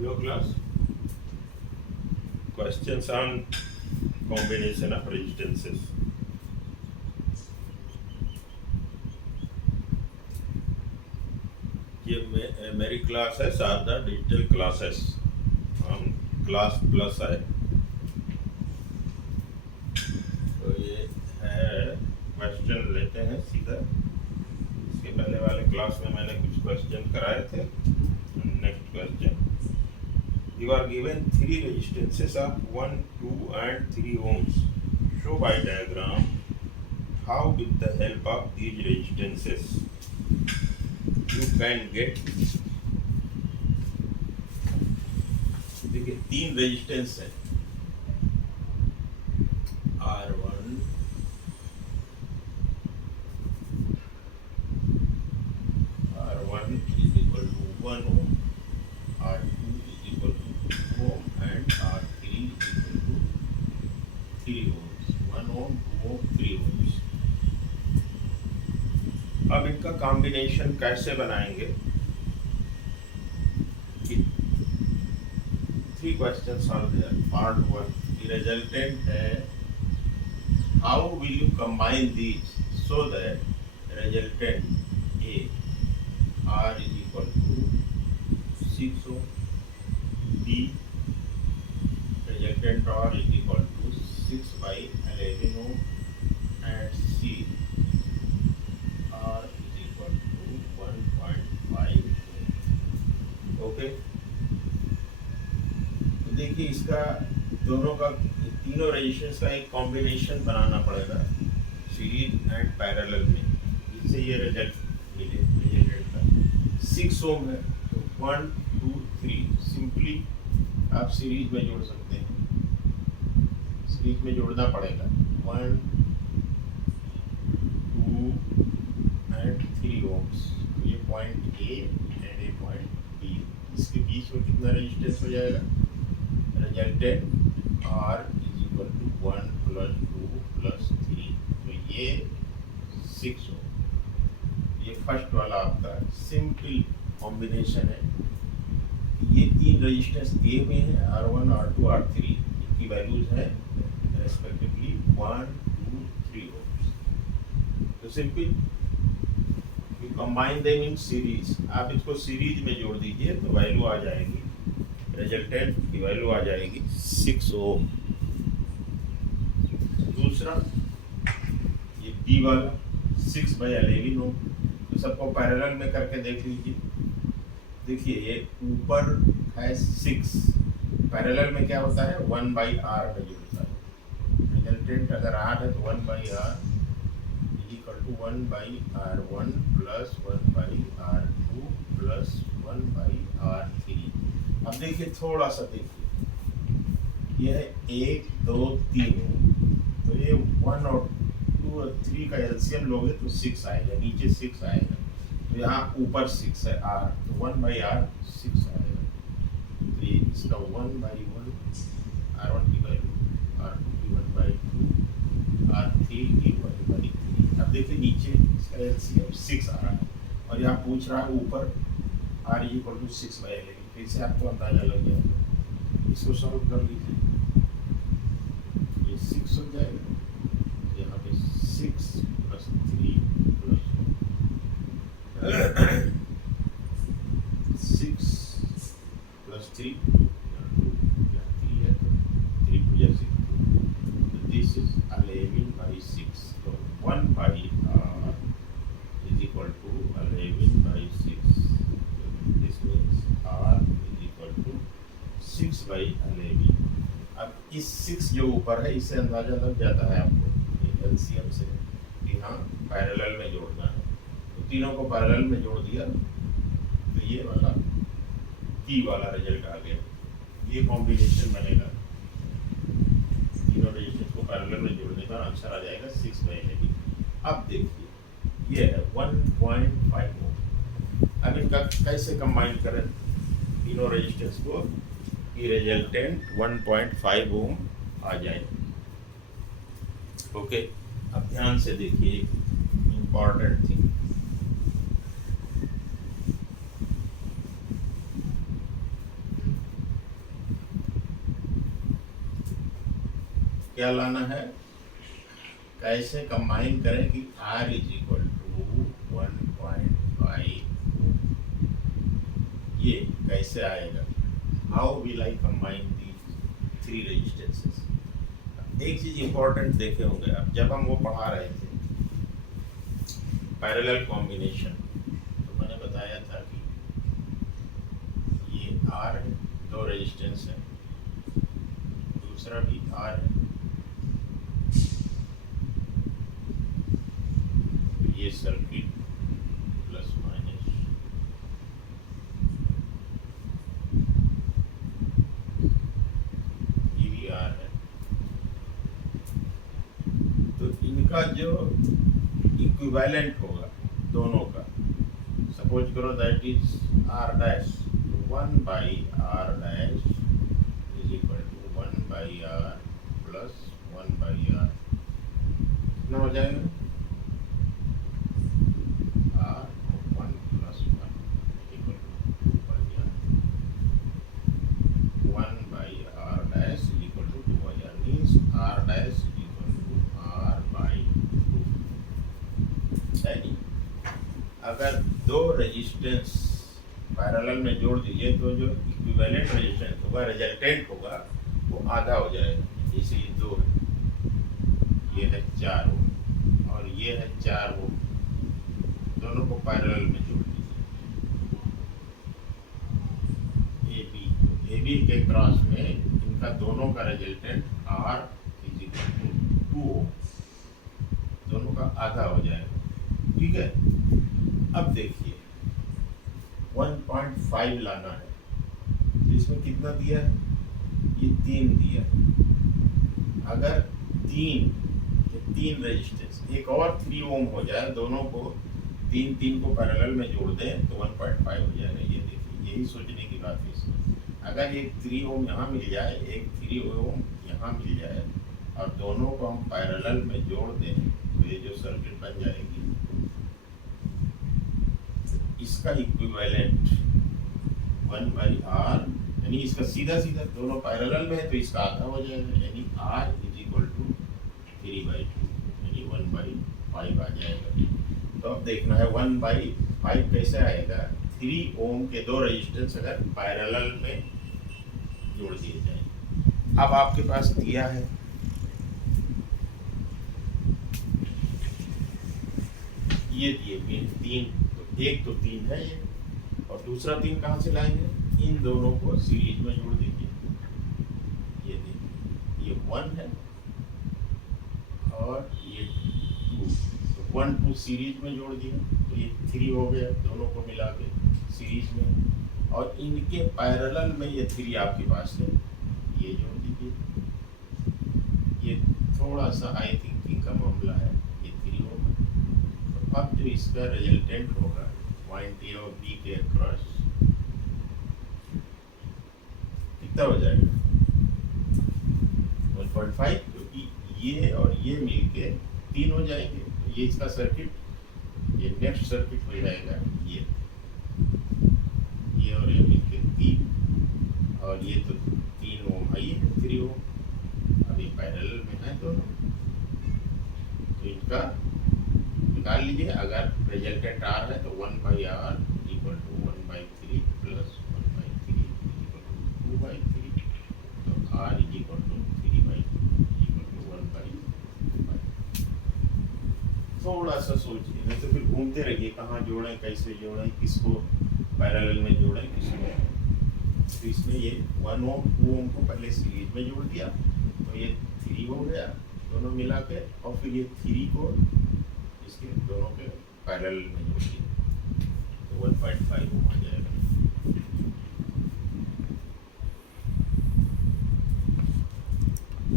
Your class questions on combination of resistances. ये मेरी class है शारदा डिजिटल क्लासेस, हम क्लास प्लस है। तो ये है क्वेश्चन लेते हैं सीधा। इसके पहले वाले क्लास में मैंने कुछ क्वेश्चन कराए थे। Next question, you are given three resistances of 1, 2 and 3 ohms. Show by diagram how with the help of these resistances you can get। देखिए तीन रेजिस्टेंस है, R1, R1 is equal to 1 ohm, R2 is equal to 2 ohm and R3 is equal to 3 ohms। 1 ohm, 2 ohm, 3 ohms। अब इनका combination कैसे बनाएंगे? Three questions are there. Part 1, the resultant है how will you combine these so that resultant A R is equal to 6 ohm, B resultant R is equal to 6 by 11 ohm and C R is equal to 1.5 ohm। Okay, तो देखिए इसका दोनों का, तीनों resistance का एक combination बनाना पड़ेगा series and parallel में, जिससे ये रिजल्ट मिले। रिजल्टेंट का 6 ओम है तो 1, 2, 3 सिंपली आप सीरीज में जोड़ सकते हैं। सीरीज में जोड़ना पड़ेगा 1, 2 एंड 3 ओम्स। तो ये point A and a point B, इसके बीच में कितना रेजिस्टेंस हो जाएगा? Resultant R is equal to 1 plus 2 plus 3, तो ये 6 हो। ये फर्स्ट वाला आपका सिंपल कॉम्बिनेशन है। ये तीन रेजिस्टेंस दिए हुए हैं R1, R2, R3, इनकी वैल्यूज है रेस्पेक्टिवली 1, 2, 3 ohms। तो simple you combine them in series. आप इसको सीरीज में जोड़ दीजिए तो वैल्यू आ जाएगी, रिजल्टेंट की वैल्यू आ जाएगी 6 ओम। दूसरा ये बी वाला 6 by 11 ओम, तो सबको पैरेलल में करके देख लीजिए। देखिए ये ऊपर है 6, पैरेलल में क्या होता है 1 by R में जुड़ता है। रिजल्टेंट अगर R है तो 1 by R is equal to 1 by R1 plus 1 by R2 plus 1 by R3। अब देखिए थोड़ा सा देखिए, यह है 1, 2, 3, तो ये 1 और 2 और 3 का एलसीएम लोगे तो 6 आएगा, नीचे 6 आएगा। तो यहाँ ऊपर 6 है R, तो 1 by R 6 आएगा। तो ये इसका 1 by 1 R1 की वैल्यू, R2 की 1 by 2, R3 की 1 by 3। अब देखिए नीचे इसका एलसीएम 6 आ रहा है और यहाँ पूछ रहा है ऊपर R is equal to 6 by 11। फिर से आपको अंदाजा लग जाएगा, इसको सॉल्व कर लीजिए। ये 6 हो जाएगा, यहाँ पे 6 प्लस 3 प्लस 6 प्लस 3 है, 3 टू या 6, दिस इज 11 by 6। तो 1 by R is equal to 11 by 6। This means R is equal to 6 by 11। अब इस 6 जो ऊपर है इससे अंदाजा लग जाता है आपको एलसीएम से कि हाँ पैरेलल में जोड़ना है। तो तीनों को पैरेलल में जोड़ दिया तो ये वाला टी वाला रिजल्ट आ गया। ये कॉम्बिनेशन बनेगा, तीनों रेजिस्टेंस को पैरेलल में जोड़ने का आंसर आ जाएगा 6 by 11। अब देखिए ये है 1.5 ओम। अब इनका कैसे कंबाइन करें तीनों रेजिस्टेंस को कि रिजल्टेंट 1.5 ओम आ जाए। ओके, अब ध्यान से देखिए इम्पॉर्टेंट थिंग, क्या लाना है, कैसे कंबाइन करें कि R इज इक्वल टू 1.5, ये कैसे आएगा, how will I combine the three resistances. एक चीज इंपॉर्टेंट देखे होंगे आप, जब हम वो पढ़ा रहे थे पैरेलल कॉम्बिनेशन, तो मैंने बताया था कि ये R है, दो रेजिस्टेंस है, दूसरा भी R है, ये सर्किट प्लस माइनस, ये भी R है। तो इनका जो इक्विवेलेंट होगा दोनों का, सपोज करो that is R dash, 1 by R dash is equal to 1 by R plus 1 by R, कितना हो जाएगा, R 1 plus 1 equal to 2 by R, 1 by R dash is equal to 2 by R, means R dash is equal to R by 2। यानी अगर दो resistance parallel में जोड़ दीजिए तो जो इक्विवेलेंट रेजिस्टेंस होगा, रिजल्टेंट होगा, वो आधा हो जाएगा। जैसे ये दो है, ये है 4 ओम और ये है 4 ओम, दोनों को पैरेलल में जोड़ दीजिए। ए बी के क्रॉस में इनका दोनों का resultant R is equal to 2 ohm, दोनों का आधा हो जाएगा। ठीक है, अब देखिए 1.5 लाना है, तो इसमें कितना दिया है, ये 3 दिया है। अगर तीन रेजिस्टेंस, एक और 3 ओम हो जाए, दोनों को तीन को पैरेलल में जोड़ दें तो 1.5 हो जाएगा। ये देखिए, यही सोचने की बात है इसमें। अगर एक 3 ओम यहाँ मिल जाए, एक 3 ओम यहाँ मिल जाए और दोनों को हम पैरेलल में जोड़ दें तो ये जो सर्किट बन जाएगी, इसका इक्विवेलेंट 1 बाई R, यानी इसका सीधा सीधा दोनों पैरेलल में है तो इसका आधा हो जाएगा, यानी R इज इक्वल टू 3/2, यानी 1/5 आ जाएगा। तो अब देखना है 1/5 कैसे आएगा, 3 ओम के दो रेजिस्टेंस अगर पैरेलल में जोड़ दिए जाए। अब आपके पास दिया है ये दिए 3, एक तो 3 है ये, और दूसरा 3 कहाँ से लाएंगे, इन दोनों को सीरीज में जोड़ दीजिए। ये देखिए, ये 1 है और ये 2, तो 1 2 सीरीज में जोड़ दिए तो ये 3 हो गया, दोनों को मिला के सीरीज में। और इनके पैरेलल में ये 3 आपके पास है, ये जोड़ दीजिए। ये थोड़ा सा आई थिंकिंग का मामला है, ये 3 होगा। तो अब जो इसका रिजल्टेंट होगा पॉइंट ए और बी के अक्रॉस कितना हो जाएगा, 1.5, क्योंकि ये और ये मिलके 3 हो जाएंगे। तो ये इसका सर्किट, ये नेक्स्ट सर्किट हो जाएगा, ये और ये मिलके 3, और ये तो 3 ओम है, ये 3 ओम, अभी पैरेलल में है दोनों, तो इनका निकाल लीजिए। अगर रिजल्टेंट R है तो 1/R equal to 1/3 plus 1/3 equal to 2/3, तो R equal to 3/2 equal to 1/5। थोड़ा सा सोचिए, नहीं तो फिर घूमते रहिए कहाँ जोड़ें, कैसे जोड़ें, किसको पैरेलल में जोड़ें, किसको। तो इसमें ये 1 ओम 2 ओम को पहले सीरीज में जोड़ दिया तो ये 3 हो गया दोनों मिला के, और फिर ये 3 को इसके दोनों के पैरेलल में जोड़ दिया तो 1.5 ओम आ जाएगा।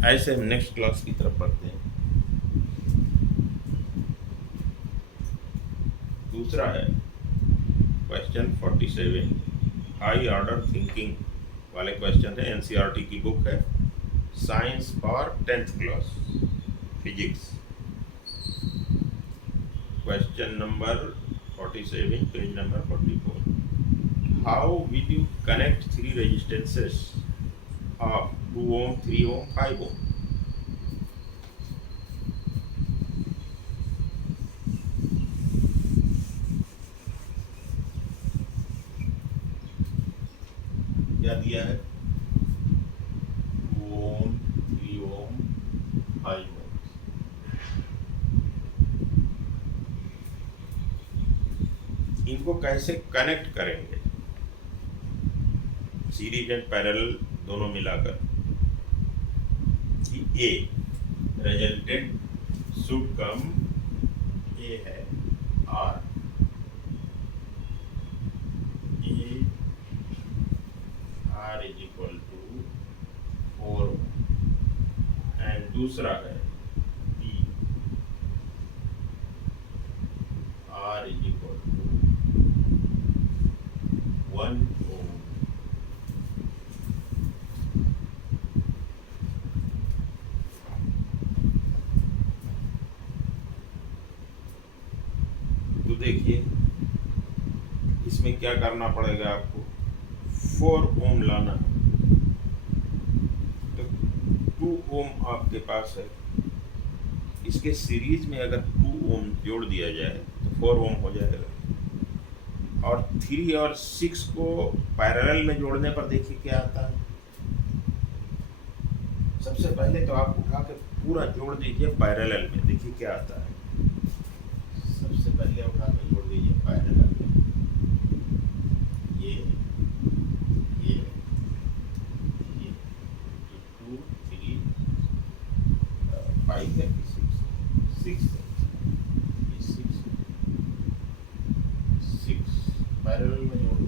ऐसे हम नेक्स्ट क्लास की तरफ बढ़ते हैं। दूसरा है क्वेश्चन 47, हाई ऑर्डर थिंकिंग वाले क्वेश्चन है, एनसीईआरटी की बुक है, science for 10th class physics. Question number 47, page number 44. How will you connect three resistances of 2 ohm, 3 ohm, 5 ohm? क्या दिया है, 2 ओम, 3 ओम, 5 ओम। इनको कैसे कनेक्ट करेंगे, सीरीज एंड पैरेलल दोनों मिलाकर, कि ए रिजल्टेंट शुड कम, ए है R, A R is equal to 4 and दूसरा है B R is equal to 1 ohm. तो देखिए इसमें क्या करना पड़ेगा आपको, 4 ओम लाना है, तो 2 ओम आपके पास है, इसके सीरीज में अगर 2 ओम जोड़ दिया जाए तो 4 ओम हो जाएगा। और 3 और 6 को पैरेलल में जोड़ने पर देखिए क्या आता है। सबसे पहले तो आप उठा के पूरा जोड़ दीजिए पैरेलल में, देखिए क्या आता है। सबसे पहले उठा के जोड़ दीजिए पैरेलल में, ये 2 3 5 है, 6 पैरेलल में जोड़ दो,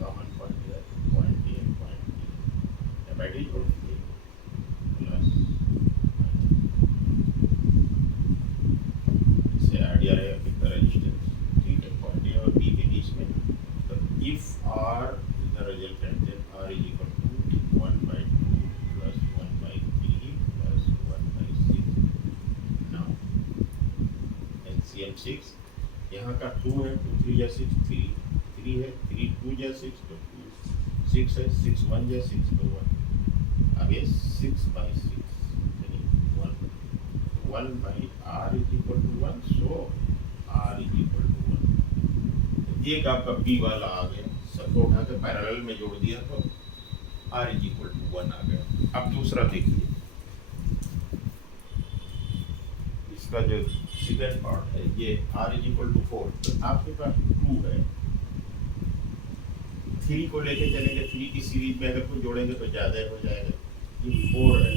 कॉमन पॉइंट है, पॉइंट ए डिवाइडेड जोड़ दीजिए, प्लस इससे आइडिया रहेगा कितना रेजिस्टेंस, ठीक है, पॉइंट ए और बी के बीच में। तो if R is the resultant then R is equal to 1/2 plus 1/3 plus 1/6। Now LCM 6, यहाँ का 2 है, 2 3 या 6, 3 है, 3 2 या 6 तो 2, 6 है, 6 1 या 6 तो 1, आगे 6/6 यानी 1 by R is equal to 1, so R is equal to 1। एक आपका बी वाला आ गया, सबको उठा के पैरेलल में जोड़ दिया तो आर इज इक्वल टू 1 आ गया। अब दूसरा देखिए, इसका जो सेकेंड पार्ट है, ये r इज इक्वल टू 4, तो आपके पास 2 है, 3 को लेके चलेंगे, 3 की सीरीज में अगर कोई जोड़ेंगे तो ज़्यादा हो जाएगा, ये 4 है।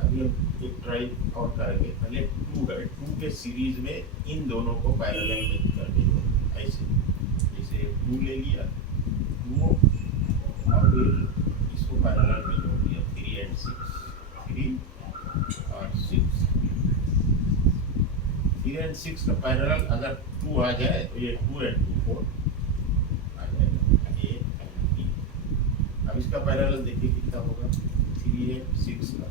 अभी हम एक ट्राई और करेंगे, पहले 2 है, 2 के सीरीज में इन दोनों को पैरेलल में करके जोड़ेंगे, ऐसे जैसे 2 ले लिया, 2 और फिर इसको पैरेलल में जोड़ दिया, 3 एंड 6, 3 और 6, 3 एंड 6 का पैरेलल अगर 2 आ जाए तो ये 2 एंड 2 4 आ जाएगा, ए एंड बी। अब इसका पैरेलल देखिए कितना होगा, 3 एंड 6 का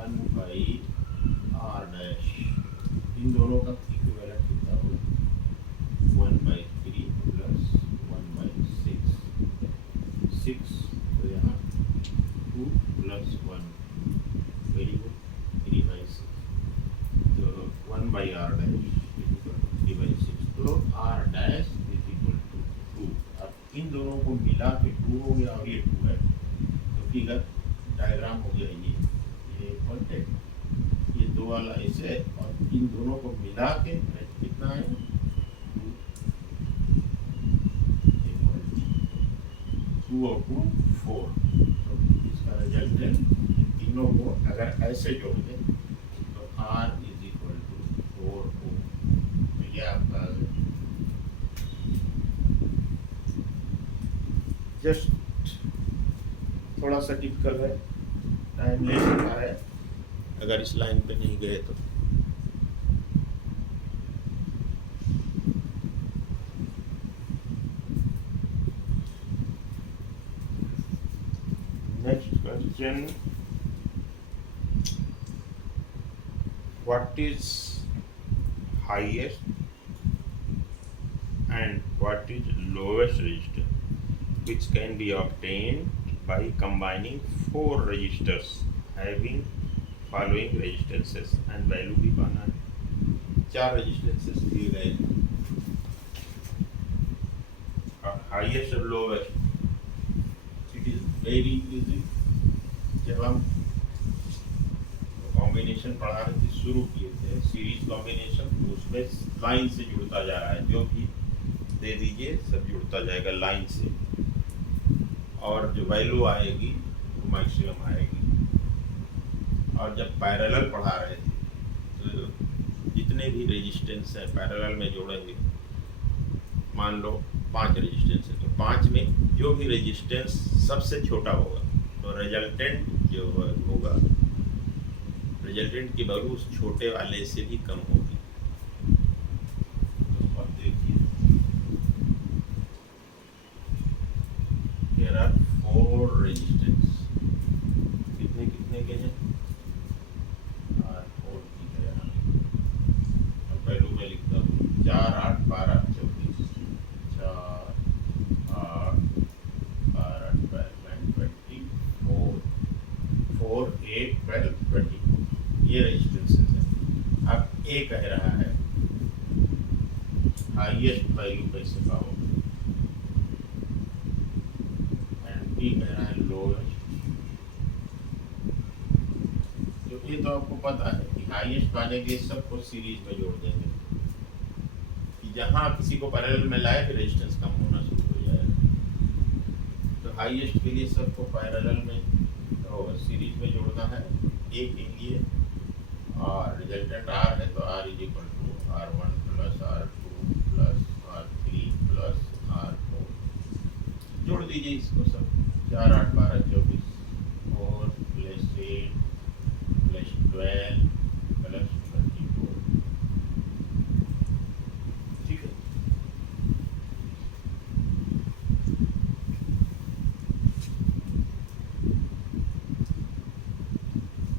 1 बाई आर डैश, इन दोनों का इक्विवेलेंट कितना होगा, 1/3 प्लस 1/6, 6 तो यहाँ 2 प्लस 1, वेरी गुड, 3/6, तो 1 by R dash is equal to 3/6, तो R dash is equal to 2। अब इन दोनों को मिला के 2 हो गया और ये 2 है, तो फिगर डायग्राम हो गया ये कॉन्टेक्ट, ये 2 वाला ऐसे, और इन दोनों को मिला के कितना है, 2 और 2 4, तो इसका रिजल्टेंट तीनों को अगर ऐसे जोड़ दें तो R इज इक्वल टू 4 ओम। तो ये आपका जस्ट थोड़ा सा टिपिकल है, टाइम ले सकता है अगर इस लाइन पे नहीं गए तो। Next question, what is highest and what is lowest register which can be obtained by combining 4 registers having following resistances and value भी पाना है। 4 resistances दिए गए हैं, हाईएस्ट और lowest, it is very easy. जब हम कॉम्बिनेशन पढ़ा रहे थे, शुरू किए थे सीरीज कॉम्बिनेशन, तो उसमें लाइन से जुड़ता जा रहा है, जो भी दे दीजिए सब जुड़ता जाएगा लाइन से, और जो वैल्यू आएगी वो मैक्सिमम आएगी। और जब पैरेलल पढ़ा रहे थे तो जितने भी रेजिस्टेंस है पैरेलल में जोड़ेंगे, मान लो 5 रेजिस्टेंस है, तो 5 में जो भी रेजिस्टेंस सबसे छोटा होगा तो रिजल्टेंट जो होगा, रिजल्टेंट की वैल्यू उस छोटे वाले से भी कम होगी। तो अब देखिए, देयर आर 4 रेजिस्टेंस, कितने कितने के हैं, और 4 की है। अब वैल्यू में लिखता हूँ 4 8 12 24, 4 8 12 12 24, 4 8 12 20, ये रेजिस्टेंसेस है। अब ए कह रहा है हाईएस्ट वैल्यू कैसे पाओ, एंड बी कह रहा है लोएस्ट। तो ये तो आपको पता है कि हाईएस्ट पाने के सबको सीरीज में जोड़ देंगे, कि जहाँ किसी को पैरेलल में लाए फिर रेजिस्टेंस कम होना शुरू हो जाएगा। तो हाईएस्ट के लिए सबको पैरेलल में और सीरीज में जोड़ना है ए के लिए, और रिजल्टेंट आर है तो R is equal to R1 plus R2 plus R3 plus R4। जोड़ दीजिए इसको सब, 4 8 12 24, 4 प्लस 8 प्लस 12 प्लस 24, ठीक है।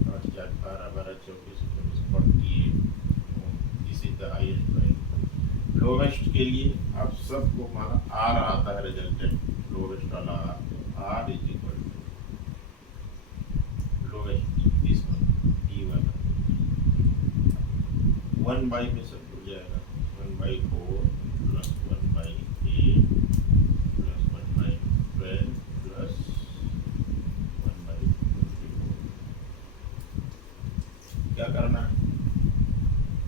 और 4 12 12 24 48, this is the highest value. Lowest के लिए आप सबको माना आर आता है रिजल्टेंट, लोवेस्ट वाला R is equal to lowest this one D वाला 1 बाई में सब जुड़ जाएगा, 1/4 प्लस 1/8 प्लस 1/12 प्लस 1/24। क्या करना है,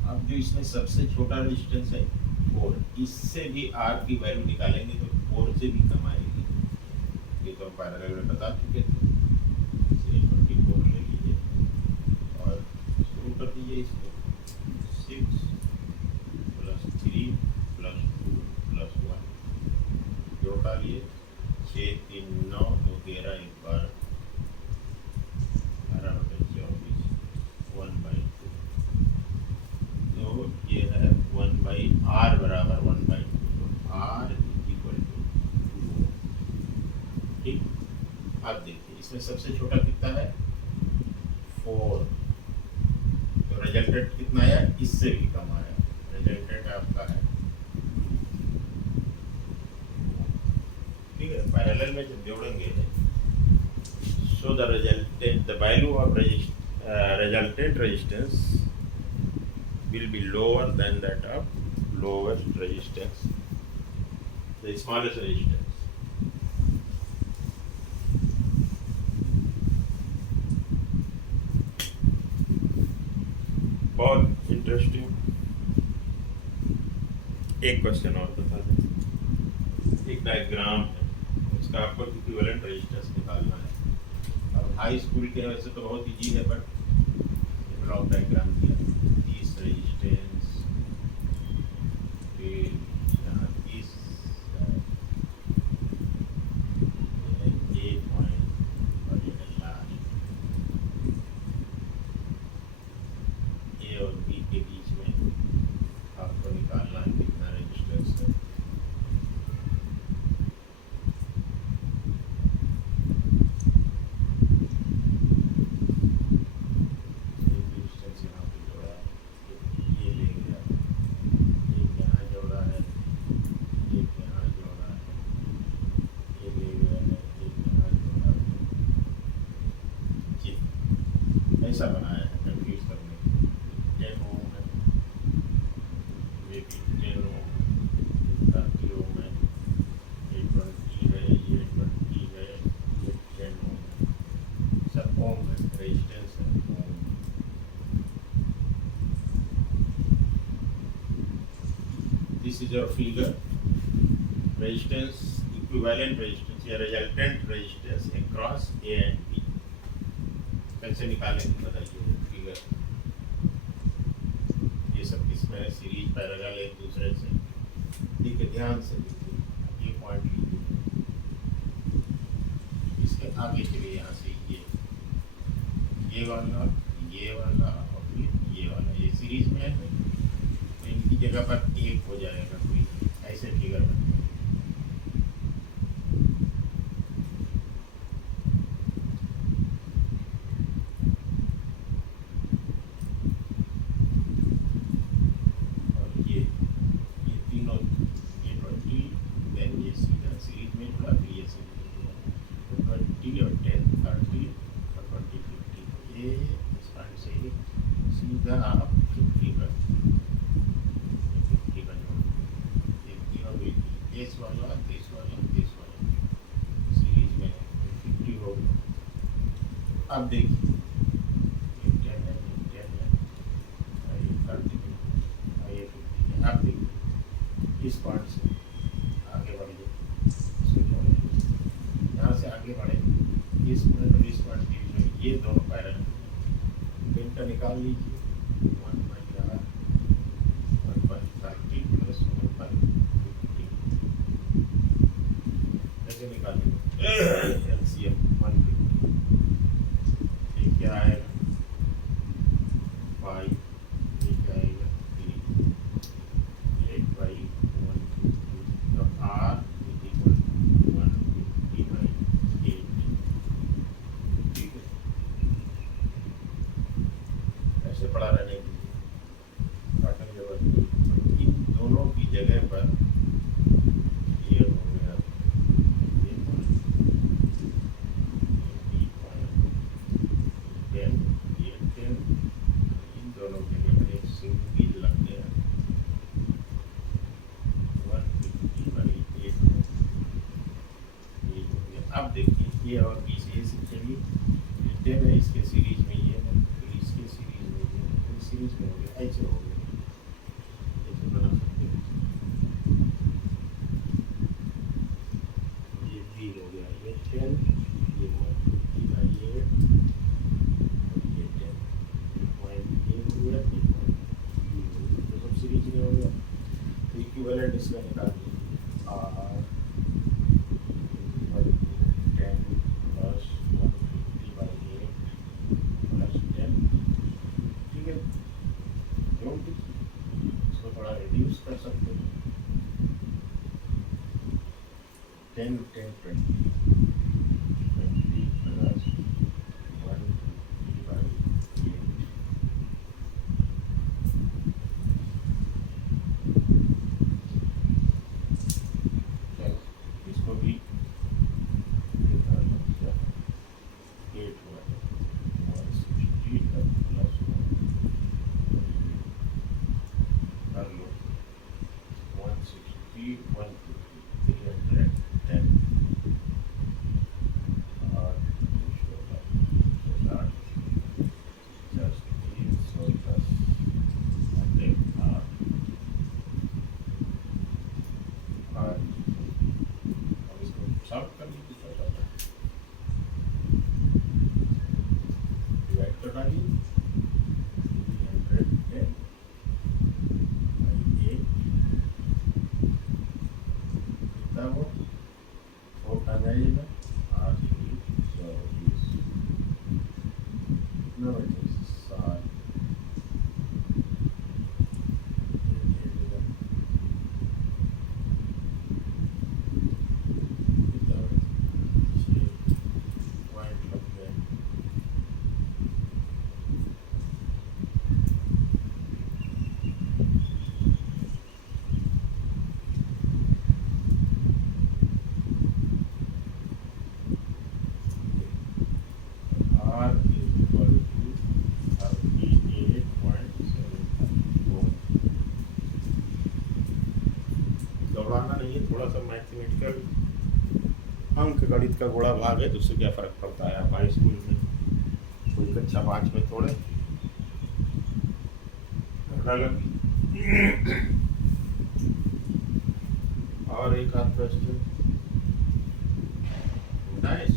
अब जो इसमें सबसे छोटा रेजिस्टेंस है 4, इससे भी आर की वैल्यू निकालेंगे तो 4 से भी कम आएगी। ये तो हम पैरेलल में बता चुके थे। इसे 24 ले लीजिए और शुरू कर दीजिए इसको, 6 प्लस 3 प्लस 2 प्लस 1 जोड़ डालिए, 6 3 9 2 13 1 12 12 24 1/2। तो ये है 1/r बराबर 1/2, तो r इज इक्वल टू 2। ठीक, अब देखिए इसमें सबसे छोटा कितना है 4, तो रिजल्टेंट कितना आया, इससे भी कम आया, रिजल्टेंट आपका है 2। ठीक है, पैरेलल में जब जोड़ेंगे, so the resultant the value of resultant resistance will be lower than that of lowest resistance, the smallest resistance. बहुत इंटरेस्टिंग। एक क्वेश्चन और बता दें, एक डायग्राम है, उसका आपको इक्विवेलेंट रेजिस्टेंस निकालना है। अब हाई स्कूल के वैसे तो बहुत इजी है, बट ब्लॉक डायग्राम दिया, 30 रेजिस्टेंस, फिर यहाँ 30 ए पॉइंट और ये लास्ट, ए और बी के बीच में आपको निकालना है कितना रेजिस्टेंस है। रेजिस्टेंस यहाँ पे This is your figure. Resistance, equivalent resistance या resultant resistance across A and B. कैसे निकालेंगे बताइए फिगर। ये सब किसमें सीरीज पैरेलल एक दूसरे से। देखिए ध्यान से देखिए, ये पॉइंट लीजिए, इसके आगे चलिए यहाँ से ये वाला और फिर ये वाला, ये सीरीज में है तो इनकी जगह पर एक हो जाएगा, कोई ऐसे फिगर में। और ये तीनों, ये 20, देन ये सीधा सीरीज में जुड़ा, फिर ये सीरीज में जुड़ा, 20 और 10, 30 और 20, 50, ये इस पॉइंट से सीधा आप 50 पर देश वाला सीरीज में 50 हो गया। अब देखिए आप देखिए इस पॉइंट से आगे बढ़िए, यहाँ से आगे बढ़े, इस पॉइंट की ये दोनों पैरेलल, डेल्टा निकाल लीजिए। 1/30 प्लस 1/50 ऐसे निकालेंगे। LCM 150, ये क्या आएगा 5, ये क्या आएगा 3, 8/150, तो R = 150/8। ठीक है, ऐसे पढ़ा रहने की जरूरत नहीं। इन दोनों की जगह पर ये हो गया, ये इन दोनों के जगह पर एक सिंगल लग गया 150/8। ये हो गया। अब देखिए ये और बी से चलिए, 10 है इसके सीरीज में, ये है फिर इसके सीरीज में, ये फिर सीरीज में हो गया, ऐसे हो गया। ऐसे बना सकते हैं, ये भी हो गया, ये 10, ये 150/8 और ये 10, पॉइंट ये हो गया, ये पॉइंट बी हो गया, तो सब सीरीज में हो गया। तो इक्विवेलेंट इसका निकाल दीजिए, R 10 प्लस 150/8 प्लस 10। ठीक है, क्योंकि इसको थोड़ा रिड्यूस कर सकते हैं, 10 10 20 प्लस 150/8। चलो इसको भी 8 हुआ, 160 प्लस 1 कर लो, 160 150 310 और 16 जस्ट 310 और अब इसको सॉल्व कर लीजिए, डिवाइड कर डालिए, 310/8 कितना वो 4 का जाइएगा, और 120 कितना बचे 7, पॉइंट लग गए। R = 38.74। घबराना नहीं है, थोड़ा सा मैथमेटिकल अंक गणित का गुणा भाग है, तो उससे क्या फर्क पड़ता है। हमारे स्कूल में कोई कक्षा 5 में थोड़े अलग और एक आध क्वेश्चन नाइस,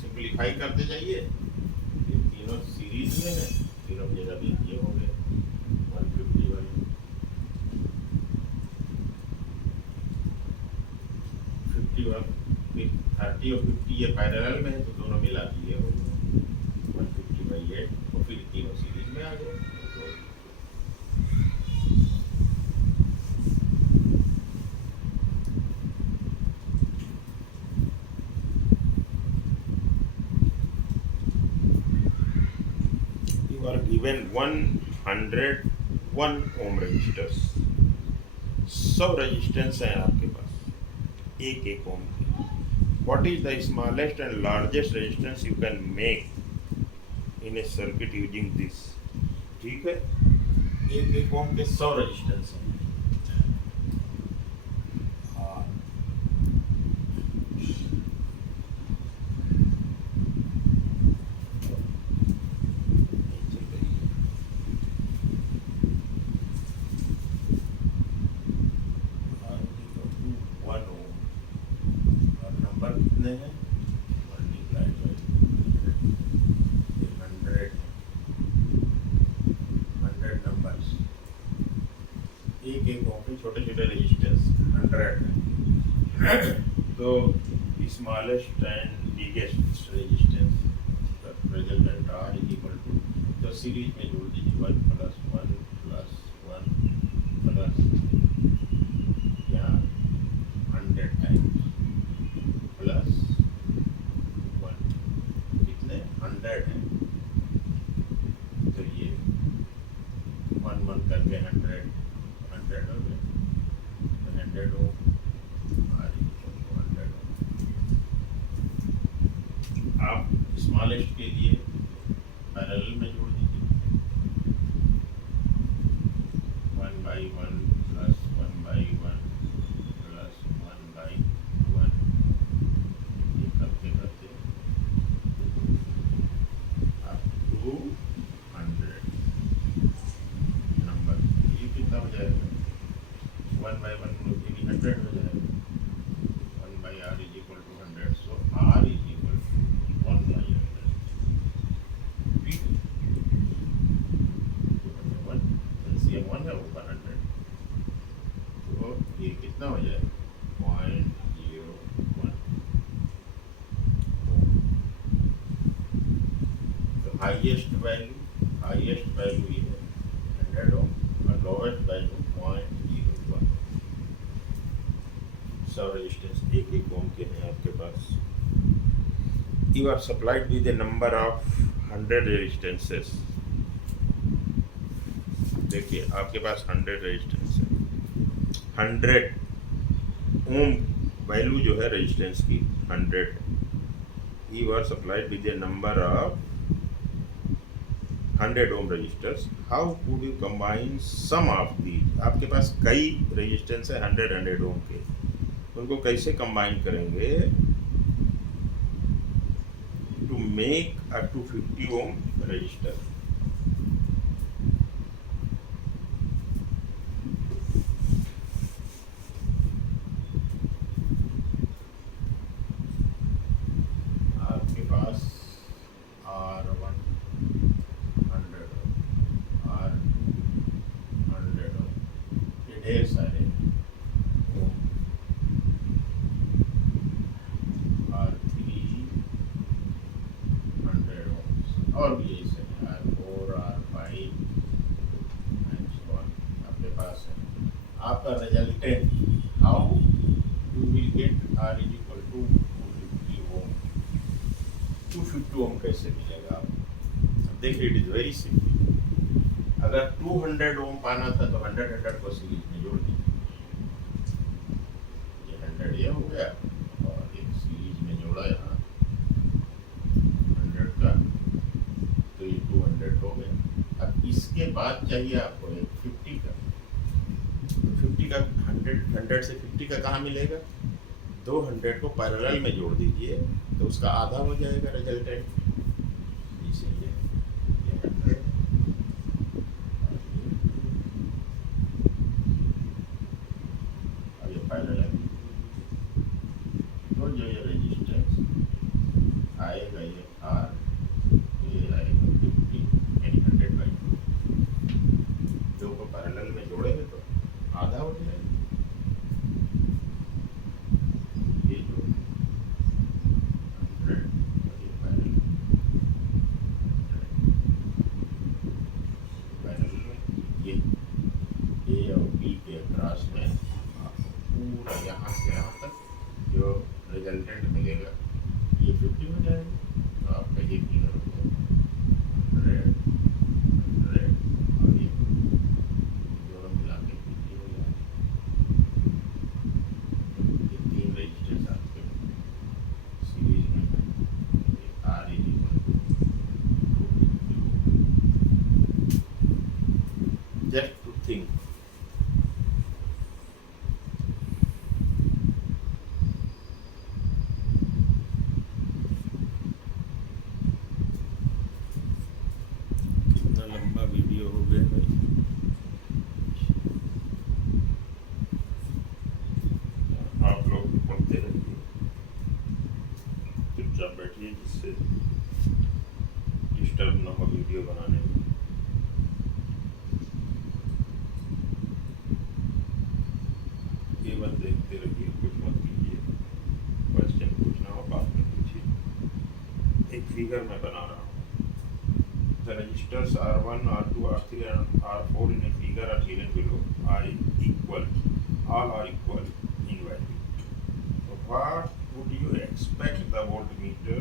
सिंपलीफाई करते जाइए। ये तीनों सीरीज में है, तीनों जगह भी ये हो गए 150 वाले, 50 और 30 और 50 ये पैरेलल में है तो दोनों मिला दिए हो 150/8 और फिर तीनों सीरीज में आ गए। You are given 101 ohm resistors, 100 resistance हैं आपके पास एक एक ओम की। What is the smallest and largest resistance you can make in a circuit using this? ठीक है, एक एक ओम के 100 रजिस्टेंस हैं। कितने हैं मल्टीप्लाई बाय 100 नंबर्स, एक एक के छोटे छोटे रजिस्टर्स 100 है। तो smallest and biggest resistance resultant R is equal to, तो सीरीज में जोड़ दीजिए 1 + 1 + 1 प्लस क्या 100 टाइम्स प्लस 1, कितने 100 है, तो ये 1 1 करके 100 हो गए, तो 100 हो आर इक्वल टू 100 हो। आप स्मॉलेस्ट के लिए पैरेलल में जोड़ दीजिए 1/1 प्लस 1/1 प्लस 1/1, ये करते करते आप 200 नंबर, ये कितना हो जाएगा 1/1 100 हो जाएगा, 1/r is equal to 100, so r is equal to 1/100। LCM 1 है ऊपर 100, तो ये कितना हो जाएगा 0.01। तो हाईएस्ट वैल्यू ये है 100 ओम और लोवेस्ट वैल्यू 0.01। सब रेजिस्टेंस एक एक ओम के हैं आपके पास। You are supplied with a number of 100 resistances. देखिए आपके पास 100 रेजिस्टेंस है, 100 ओम वैल्यू जो है रेजिस्टेंस की 100। You are supplied with a number of 100 ohm resistors. How could you combine some of these? आपके पास कई रेजिस्टेंस है 100 ओम के, उनको कैसे कंबाइन करेंगे to make a 250 ohm resistor? आपके पास R1 100 R2 100, ये ढेर सारे R3 100 और भी ऐसे हैं R4 R5 and so on आपके पास है। आपका resultant how you will get R is equal to 250 ohm. 250 ohm कैसे मिलेगा? आप देखिए, इट इज वेरी सिंपल। अगर 200 ओम पाना था तो 100 को सीरीज में जोड़ दीजिए, ये 100 ये हो गया और एक सीरीज में जोड़ा यहाँ 100 का, तो ये 200 हो गया। अब इसके बाद चाहिए आपको एक 50 का, तो 50 का 100 से 50 का कहाँ मिलेगा? 200 को पैरेलल में जोड़ दीजिए तो उसका आधा हो जाएगा रिजल्टेंट। इसीलिए ये 100 और ये ए और बी के क्रॉस में आपको पूरा यहाँ से यहाँ तक जो रिजल्टेंट मिलेगा ये 50 हो जाएगा। तो आपका ये क्लियर हो जाएगा, 100 और ये दोनों मिला के 50 हो जाएगा। ये 3 रजिस्टर्स आपके सीरीज में है। ये आर ई जस्ट टू थिंक। कितना लंबा वीडियो हो गया भाई। आप लोग पढ़ते रहिए, चुपचाप बैठिए जिससे डिस्टर्ब ना हो वीडियो बनाने में। केवल देखते रहिए, कुछ मत कीजिए। क्वेश्चन पूछना हो बाद में पूछिए। एक फिगर मैं बना रहा हूँ। The registers R1, R2, R3 and R4 in a figure are given below are equal. All are equal in value. So what would you expect the voltmeter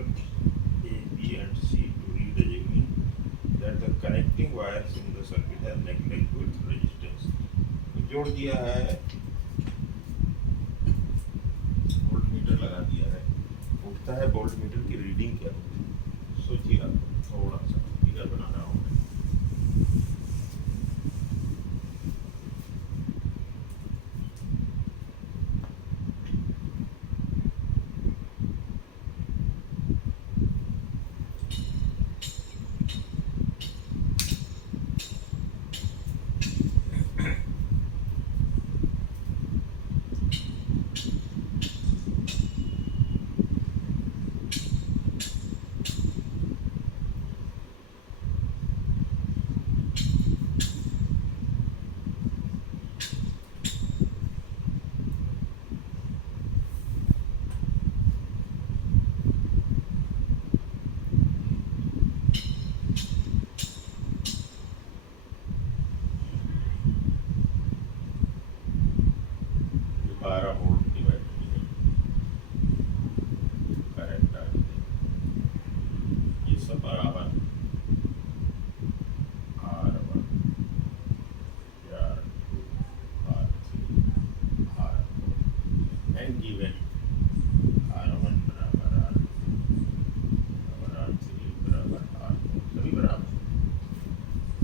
A, B and C to read, assuming that the connecting wires in the circuit have negligible resistance? तो जोड़ दिया है, voltmeter लगा दिया है, उठता है voltmeter की रीडिंग क्या होती है? सोचिए आप, थोड़ा सा फिगर बना रहा हूँ।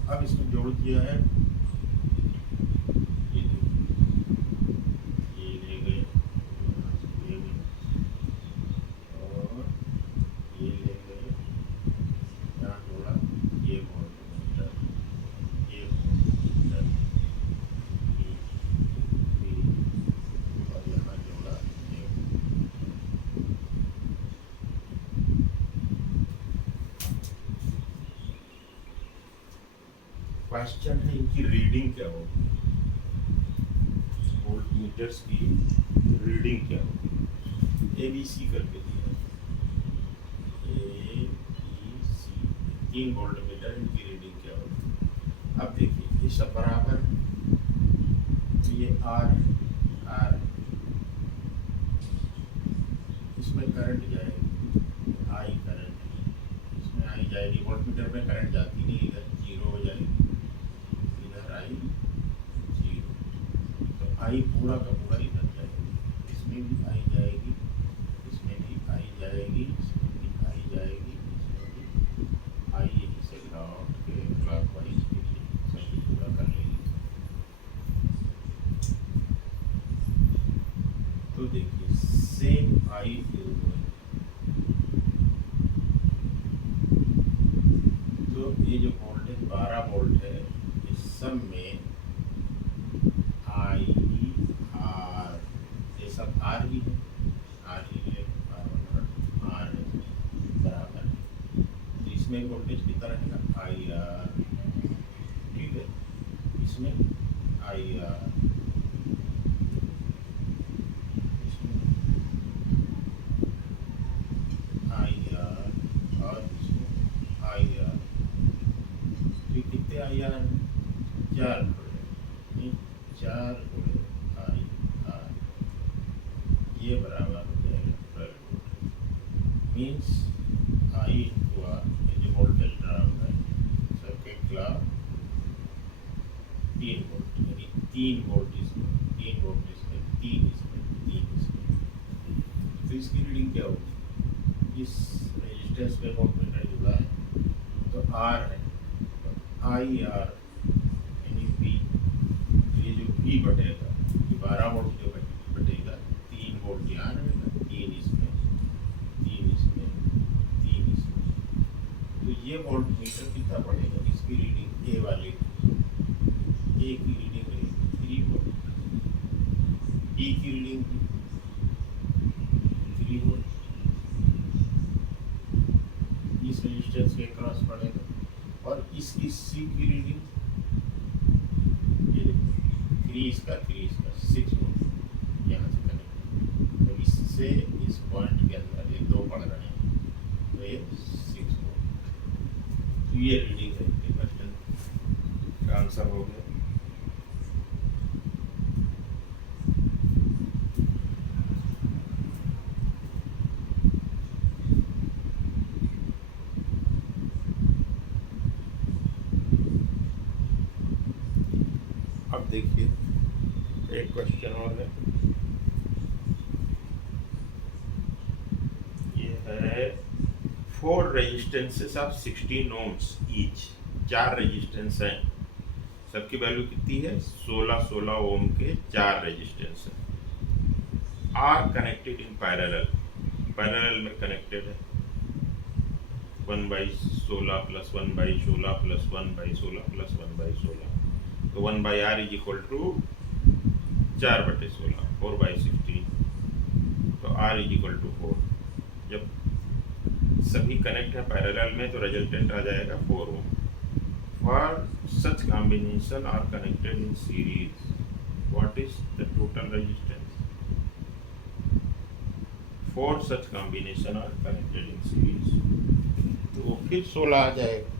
अब इसमें जोड़ दिया है, ये ले गए और ये ले गए, यहाँ जोड़ा ये वोल्टमीटर, ये वोल्टमीटर, और यहाँ जोड़ा ये। क्वेश्चन है इनकी रीडिंग क्या होगी, वोल्टमीटर्स की रीडिंग क्या होगी। ए बी सी करके दिया है, ए बी सी 3 वोल्टमीटर, इनकी रीडिंग क्या होगी। अब देखिए ये सब बराबर, ये आर आर, इसमें करंट जाएगी आई करंट, इसमें आई जाएगी, वोल्टमीटर में करंट जाती नहीं, इधर 0 हो जाएगी, इधर आई 0, तो आई पूरा का पूरा इधर जाएगी, इसमें भी आई जाएगी, इसमें भी आई जाएगी, इसमें भी आई जाएगी, इसमें भी आई, यहीं से लौट के क्लॉकवाइज सभी पूरा कर लेगी। तो देखिए सेम आई इज गोइंग, तो ये जो वोल्टेज 12 वोल्ट है, इस सब में आई आर, ये सब आर ही है, आर ही है, आर बराबर है, तो इसमें वोल्टेज कितना रहेगा आई आर, ठीक है, इसमें आई आर, इसमें आई आर और इसमें आई आर, तो कितने आई आर है 4 गुणे 4 गुणे आई आर, ये बराबर हो जाएगा 12 volt. Means I into R, ये जो वोल्टेज ड्रॉप है सर्किट क्लॉक 3 वोल्ट, यानी 3 वोल्ट इसमें, 3 वोल्ट इसमें, 3 इसमें, 3 इसमें। तो इसकी रीडिंग क्या होगी? इस रेजिस्टेंस पे वोल्टमीटर जुड़ा है तो आर है, तो आई आर यानी वी, ये जो वी बटेगा, ये 12 वोल्ट जो बटेगा, 3 वोल्ट यहाँ रहेगा, 3 इसमें, 3 इसमें, 3 इसमें। तो ये वोल्टमीटर कितना पड़ेगा? इसकी रीडिंग ए वाली, ए की रीडिंग रहेगी 3 वोल्ट, ई की रीडिंग 3 वोल्ट, इस रेजिस्टेंस के क्रॉस पड़ेगा। और इसकी सी की रीडिंग, ये देखो 3 इसका 6 वोल्ट यहाँ से कनेक्ट, तो इससे इस पॉइंट के अंदर ये 2 पड़ रहे हैं, तो ये 6 वोल्ट। तो ये रीडिंग है, ये क्वेश्चन का आंसर हो गया। अब देखिए एक क्वेश्चन और है, ये है 4 resistances of 16 ohms each, 4 resistance हैं, सबकी वैल्यू कितनी है? 16 ओम के 4 रेजिस्टेंस हैं। Are connected in parallel, parallel में कनेक्टेड है, 1/16 प्लस 1/16 प्लस 1/16 प्लस 1/16, तो 1/r इज इक्वल टू 4/16, 4/16, तो r इज इक्वल टू 4। जब सभी कनेक्ट है पैरेलल में तो रिजल्टेंट आ जाएगा 4 ohm. For such combination are connected in series, what is the total resistance? 4 such combination are connected in series, तो फिर 16 आ जाएगा।